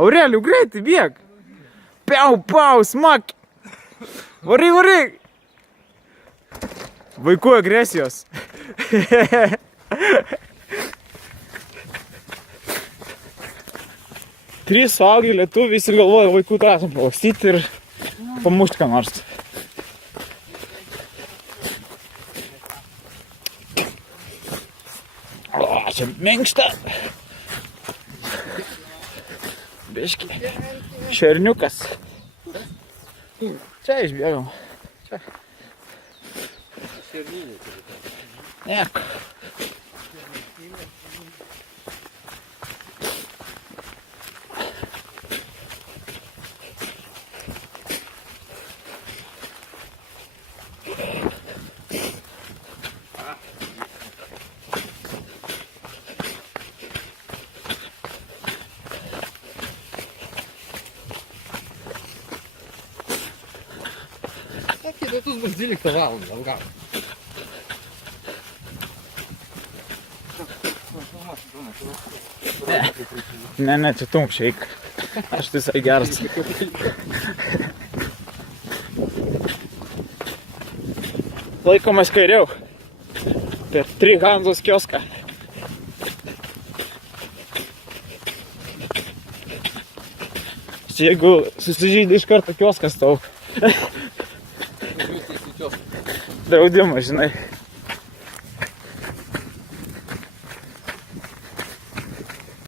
Aurelijau, greitai bėg. Pau, smak. Varai. Vaikų agresijos. Trys suaugę lietuviai visi galvoja vaikų trasą palakstyti ir pamušti ką nors. O, čia minkšta. Biški. Šerniukas. Čia išbėgam. Čia. Nieko. Lietus bus 12 valandą, gal. Ne, čia tumkščiai eik. Aš visai geras. Laikomas kairiau. Per 3 Hanzos kioską. Čia jeigu susižydė iš karto kioskas tau. Draudimas, žinai.